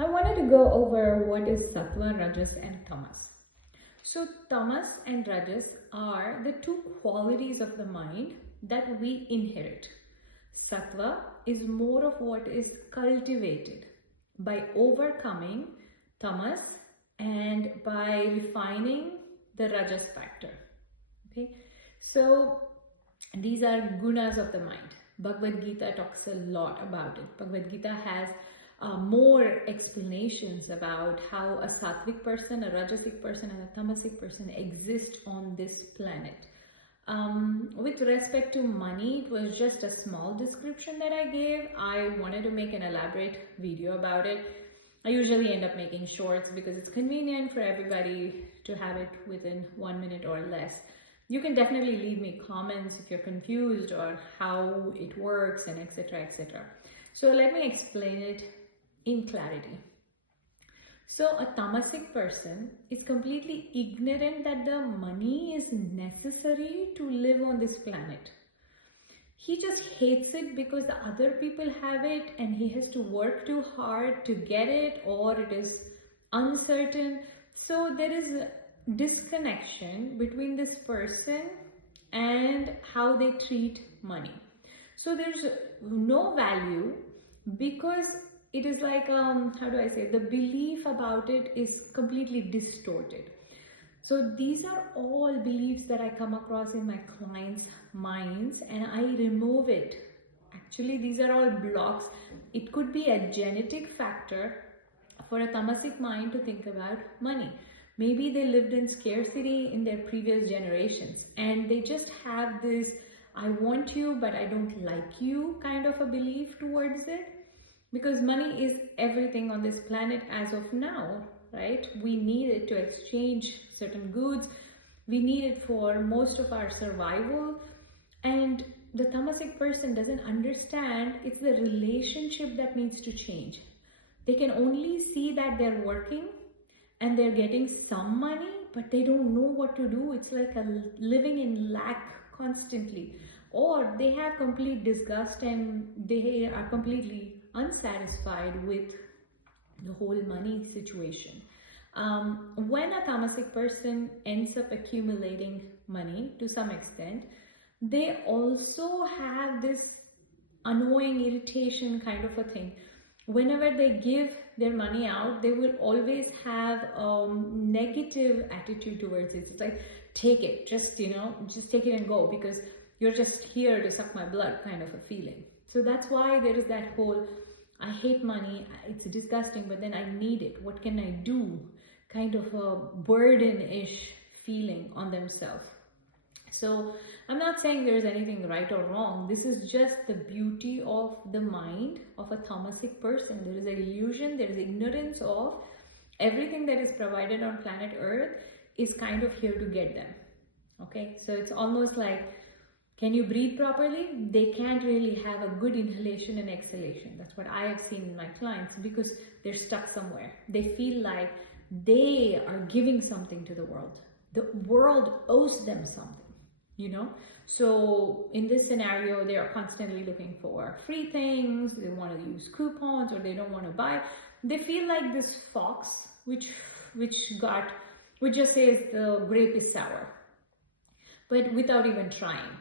I wanted to go over what is sattva, rajas and tamas. So tamas and rajas are the two qualities of the mind that we inherit. Sattva is more of what is cultivated by overcoming tamas and by refining the rajas factor. Okay, so these are gunas of the mind. Bhagavad Gita talks a lot about it. Bhagavad Gita has more explanations about how a sattvic person, a rajasic person, and a tamasic person exist on this planet. With respect to money, it was just a small description that I gave. I wanted to make an elaborate video about it. I usually end up making shorts because it's convenient for everybody to have it within 1 minute or less. You can definitely leave me comments if you're confused or how it works and etc. etc. So let me explain it in clarity. So a tamasic person is completely ignorant that the money is necessary to live on this planet. He just hates it because the other people have it and he has to work too hard to get it, or it is uncertain. So there is a disconnection between this person and how they treat money. So there's no value because it is like, how do I say, the belief about it is completely distorted. So these are all beliefs that I come across in my clients' minds and I remove it. Actually, these are all blocks. It could be a genetic factor for a tamasic mind to think about money. Maybe they lived in scarcity in their previous generations and they just have this, I want you but I don't like you kind of a belief towards it. Because money is everything on this planet as of now, right? We need it to exchange certain goods. We need it for most of our survival. And the tamasic person doesn't understand it's the relationship that needs to change. They can only see that they're working and they're getting some money, but they don't know what to do. It's like a living in lack constantly. Or they have complete disgust and they are completely unsatisfied with the whole money situation. When a tamasic person ends up accumulating money to some extent, they also have this annoying irritation kind of a thing. Whenever they give their money out, they will always have a negative attitude towards it. It's like, take it, just take it and go because you're just here to suck my blood kind of a feeling. So that's why there is that whole, I hate money, it's disgusting, but then I need it. What can I do? Kind of a burden-ish feeling on themselves. So I'm not saying there is anything right or wrong. This is just the beauty of the mind of a tamasic person. There is an illusion, there is ignorance of everything that is provided on planet Earth is kind of here to get them. Okay, so it's almost like, can you breathe properly? They can't really have a good inhalation and exhalation. That's what I have seen in my clients because they're stuck somewhere. They feel like they are giving something to the world. The world owes them something, So in this scenario, they are constantly looking for free things. They want to use coupons or they don't want to buy. They feel like this fox, which just says the grape is sour, but without even trying.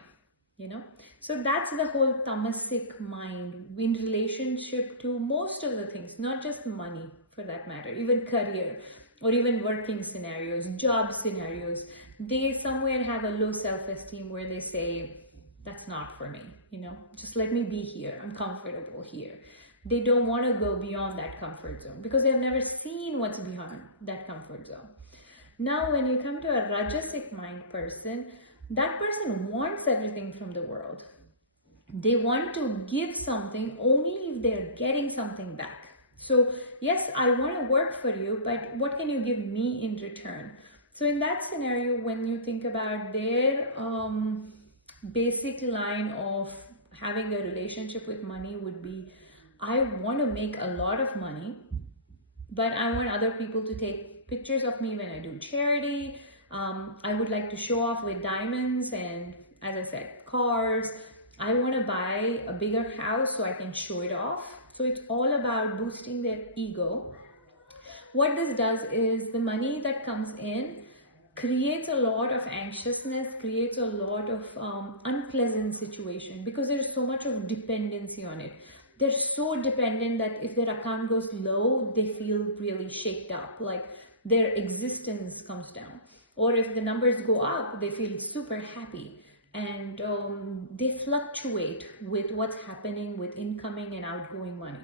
So that's the whole tamasic mind in relationship to most of the things, not just money for that matter, even career or even working scenarios, job scenarios. They somewhere have a low self-esteem where they say, that's not for me, just let me be here. I'm comfortable here. They don't want to go beyond that comfort zone because they've never seen what's beyond that comfort zone. Now, when you come to a rajasic mind person, that person wants everything from the world. They want to give something only if they're getting something back. So yes, I want to work for you, but what can you give me in return? So in that scenario, when you think about their basic line of having a relationship with money would be, I want to make a lot of money, but I want other people to take pictures of me when I do charity. I would like to show off with diamonds and, as I said, cars. I want to buy a bigger house so I can show it off. So it's all about boosting their ego What this does is the money that comes in creates a lot of anxiousness, creates a lot of unpleasant situation, because there's so much of dependency on it. They're so dependent that if their account goes low, they feel really shaked up, like their existence comes down. Or if the numbers go up, they feel super happy. And they fluctuate with what's happening with incoming and outgoing money.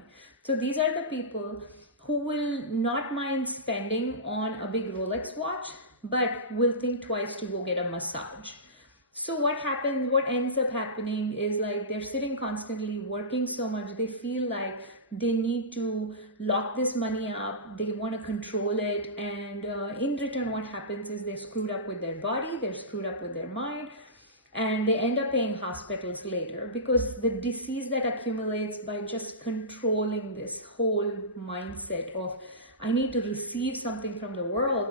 So these are the people who will not mind spending on a big Rolex watch, but will think twice to go get a massage. So what happens, what ends up happening is like they're sitting constantly working so much, they feel like they need to lock this money up, they want to control it, and in return what happens is they're screwed up with their body, they're screwed up with their mind, and they end up paying hospitals later, because the disease that accumulates by just controlling this whole mindset of I need to receive something from the world,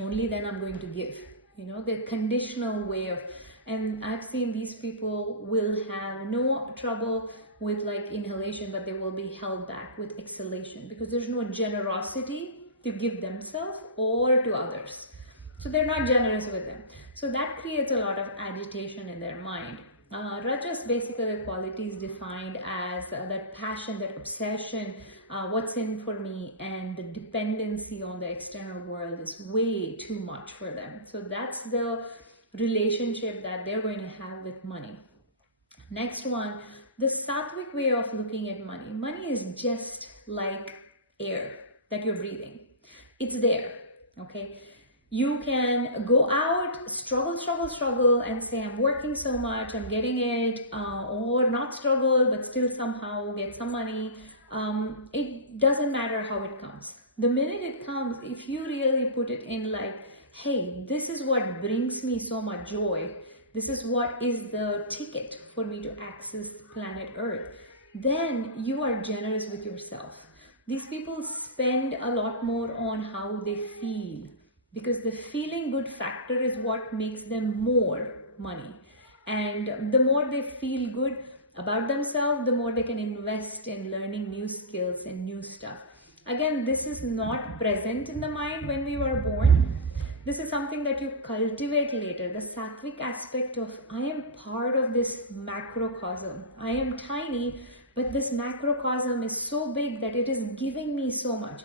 only then I'm going to give. You know, the conditional way of, and I've seen these people will have no trouble with like inhalation, but they will be held back with exhalation because there's no generosity to give themselves or to others. So they're not generous with them. So that creates a lot of agitation in their mind. Rajas, basically the quality is defined as that passion, that obsession, what's in for me, and the dependency on the external world is way too much for them. So that's the relationship that they're going to have with money. Next one, the sattvic way of looking at money. Money is just like air that you're breathing. It's there, okay? You can go out, struggle, and say, I'm working so much, I'm getting it, or not struggle, but still somehow get some money. It doesn't matter how it comes. The minute it comes, if you really put it in like, hey, this is what brings me so much joy, this is what is the ticket for me to access planet Earth, then you are generous with yourself. These people spend a lot more on how they feel, because the feeling good factor is what makes them more money. And the more they feel good about themselves, the more they can invest in learning new skills and new stuff. Again, this is not present in the mind when we were born. This is something that you cultivate later. The sattvic aspect of I am part of this macrocosm. I am tiny, but this macrocosm is so big that it is giving me so much.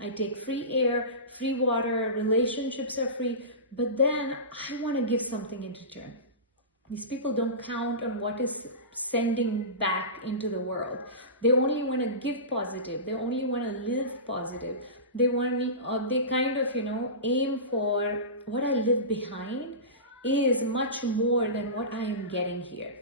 I take free air, free water, relationships are free, but then I want to give something in return. These people don't count on what is sending back into the world. They only want to give positive. They only want to live positive. They want me, they kind of, aim for what I live behind is much more than what I am getting here.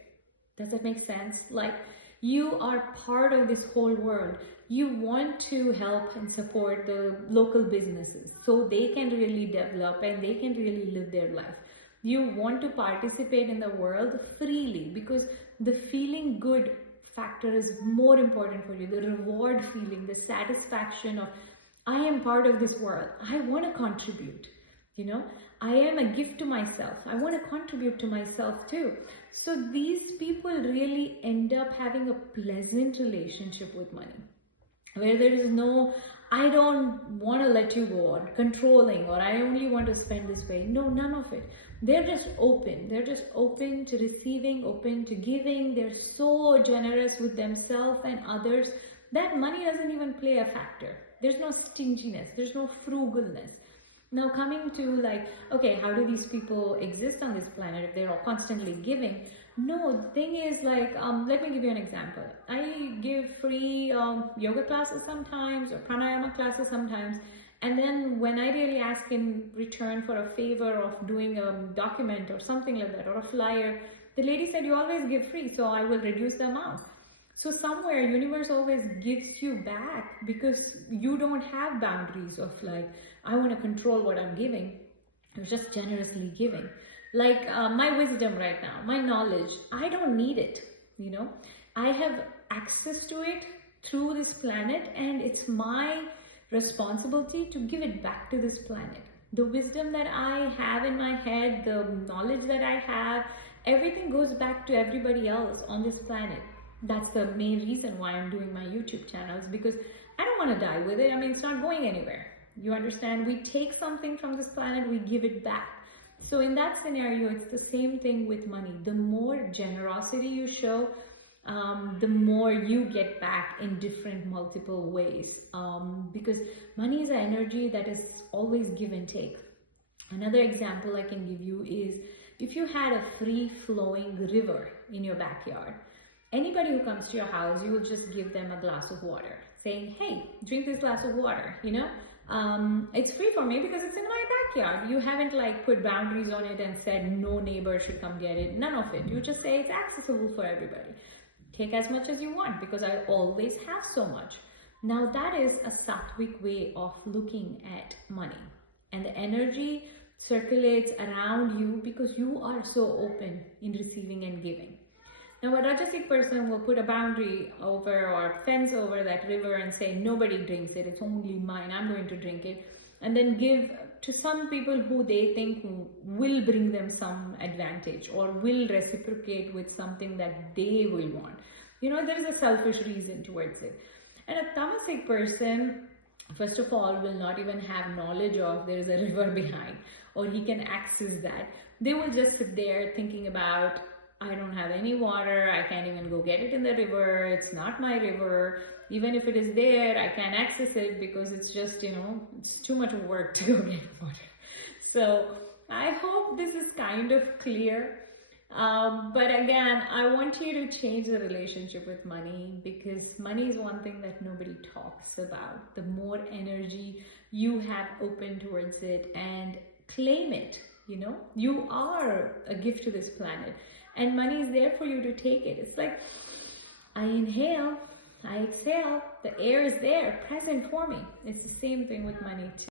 Does that make sense? Like, you are part of this whole world. You want to help and support the local businesses so they can really develop and they can really live their life. You want to participate in the world freely because the feeling good factor is more important for you. The reward feeling, the satisfaction of I am part of this world. I want to contribute. I am a gift to myself. I want to contribute to myself too. So these people really end up having a pleasant relationship with money, where there is no, I don't want to let you go, or controlling, or I only want to spend this way. No, none of it. They're just open. They're just open to receiving, open to giving. They're so generous with themselves and others that money doesn't even play a factor. There's no stinginess. There's no frugalness. Now coming to like, okay, how do these people exist on this planet if they're all constantly giving? No, the thing is like, let me give you an example. I give free yoga classes sometimes, or pranayama classes sometimes. And then when I really ask in return for a favor of doing a document or something like that, or a flyer, the lady said, you always give free, so I will reduce the amount. So somewhere universe always gives you back because you don't have boundaries of like, I want to control what I'm giving. I'm just generously giving. Like my wisdom right now, my knowledge, I don't need it, I have access to it through this planet, and it's my responsibility to give it back to this planet. The wisdom that I have in my head, the knowledge that I have, everything goes back to everybody else on this planet. That's the main reason why I'm doing my YouTube channels, because I don't want to die with it. I mean, it's not going anywhere. You understand? We take something from this planet, we give it back. So in that scenario, it's the same thing with money. The more generosity you show, the more you get back in different multiple ways, because money is an energy that is always give and take. Another example I can give you is if you had a free flowing river in your backyard, anybody who comes to your house, you will just give them a glass of water saying, hey, drink this glass of water, it's free for me because it's in my backyard. You haven't like put boundaries on it and said no neighbor should come get it. None of it. You just say it's accessible for everybody. Take as much as you want because I always have so much. Now that is a sattvic way of looking at money, and the energy circulates around you because you are so open in receiving and giving. Now a Rajasic person will put a boundary over or fence over that river and say nobody drinks it, it's only mine, I'm going to drink it, and then give to some people who they think will bring them some advantage or will reciprocate with something that they will want. There is a selfish reason towards it. And a Tamasic person, first of all, will not even have knowledge of there is a river behind or he can access that. They will just sit there thinking about, I don't have any water, I can't even go get it in the river, it's not my river. Even if it is there, I can't access it because it's just, it's too much work to go get water. So I hope this is kind of clear. But again, I want you to change the relationship with money because money is one thing that nobody talks about. The more energy you have open towards it and claim it, you are a gift to this planet and money is there for you to take it. It's like I inhale, I exhale, the air is there, present for me. It's the same thing with money too.